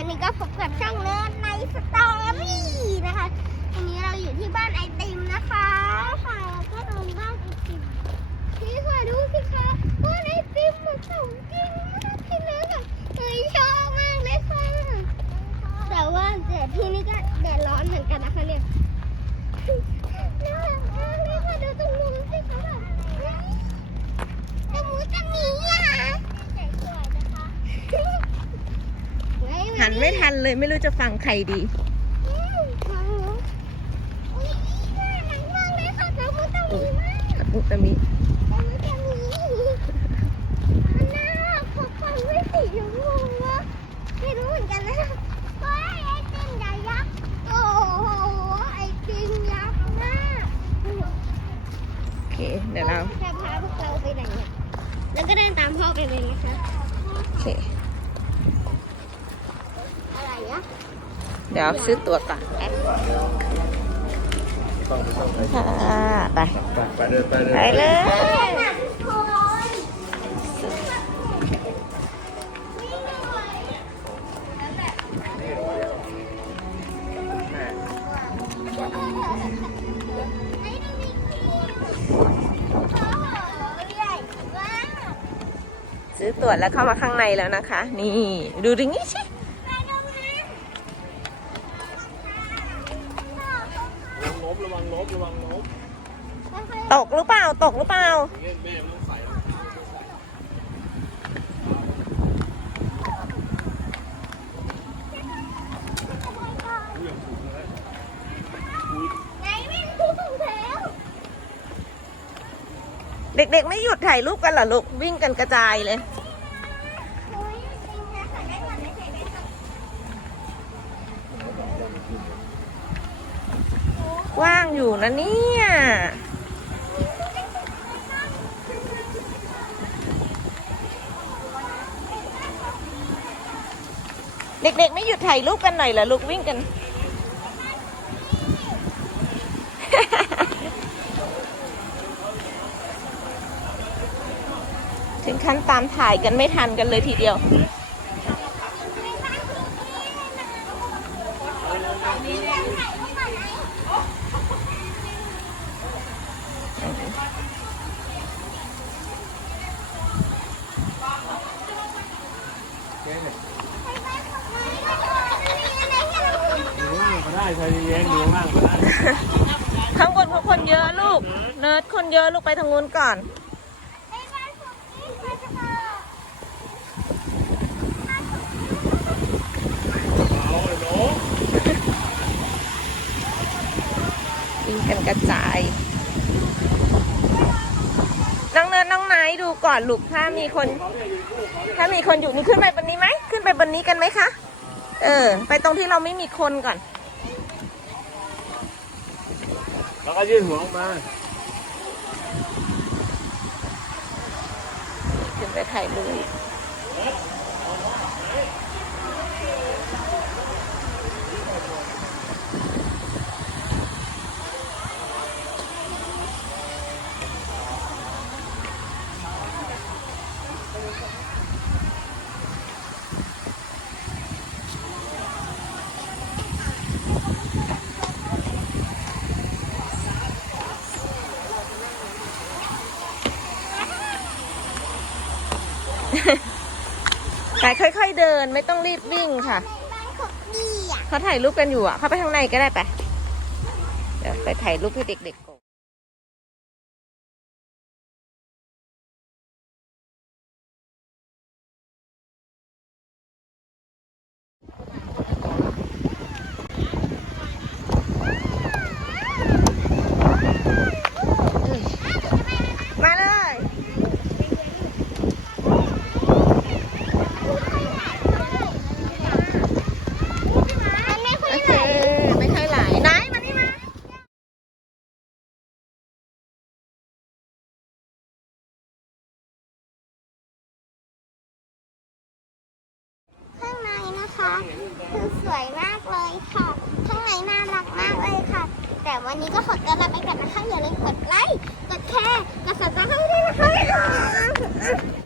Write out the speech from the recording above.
วันนี้ก็พบกับช่องเนิร์ดในสตอรี่นะคะ วันนี้เราอยู่ที่บ้านไอติมนะคะค่ะแล้วก็ตรงบ้านไอติมพี่ค่ะดูสิคะบ้านไอติมมันสมจริงมากพี่เนิร์ดแบบเฮ้ยชอบมากเลยค่ะแต่ว่าแดดที่นี่ก็แดดร้อนเหมือนกันนะคะเนี่ยน่ารักมากเลยค่ะดูตรงนู้นสิคะแบบเฮ้ยตรงนู้นจะมีอะสวยนะคะ หันไม่ทันเลยไม่รู้จะฟังใครดีอืมฟังหนูอุ๊ยน่ารักมากเลยค่ะตรงนู้นตรงนี้มากกับมุกตะมิตรงนู้นจะมีอันน่ารักพอฟังด้วยสีชมพูอะไม่รู้เหมือนกันนะเฮ้ยไอติมใหญ่ยักษ์โอ้โหไอติมยักษ์มากโอเค เดี๋ยวเราจะพาพวกเราไปไหนเนี่ยแล้วก็เดินตามพ่อไปเลยนะคะ โอเคอะไรอะ เดี๋ยวซื้อตั๋วก่อนแอปต้องไปต้องไปค่ะไปไปเดินไปเดินไปเลยทุกคนไอ้ดูมีครีมโอ้โหใหญ่มากซื้อตั๋วแล้วเข้ามาข้างในแล้วนะคะ นี่ ดูดิงี้ชิ ระวังล้มระวังล้มตกหรือเปล่า ตกหรือเปล่าแม่แม่มันต้องใส่ไหนไม่รู้แล้ว เด็กๆไม่หยุดถ่ายรูปกันเหรอลูกวิ่งกันกระจายเลย โอ้ยจริงนะขอได้ก่อนไม่ใช่ได้ก่อน กว้าง อยู่นะเนี่ย เด็กๆไม่หยุดถ่ายรูปกันหน่อยเหรอลูกวิ่งกัน ถึงขั้นตามถ่ายกันไม่ทันกันเลยทีเดียว ดูล่างก็ได้ใช้เลี้ยงดูล่างก็ได้ข้างบนเขาคนเยอะลูก เนิร์ดคนเยอะลูกไปทางนู้นก่อน เอาเลยล้มวิ่งกันกระจาย น้องเนิร์ดน้องไนท์ดูก่อนลูกถ้ามีคน ถ้ามีคนอยู่นี่ขึ้นไปบนนี้ไหมขึ้นไปบนนี้กันไหมคะ เออ ไปตรงที่เราไม่มีคนก่อน แล้วก็ยื่นหัวออกมา ขึ้นไปถ่ายรูป แต่ค่อยๆเดินไม่ต้องรีบวิ่งค่ะบ้านของดีอะ เขาถ่ายรูปกันอยู่อะ เข้าไปข้างในก็ได้ไป เดี๋ยวไปถ่ายรูปให้เด็กๆก่อนมาเลย มันไม่ค่อย โอ ไห เค ล ไม่ค่อยไหลไหนมานี่มา ข้างในนะคะ คือสวยมากเลยค่ะ ข้างในน่ารักมากเลยค่ะ แต่ วันนี้ก็ขอตัวลาไปก่อนนะคะอย่าลืมกดไลค์ กดแชร์ กดซับสไครต์ด้วยนะคะ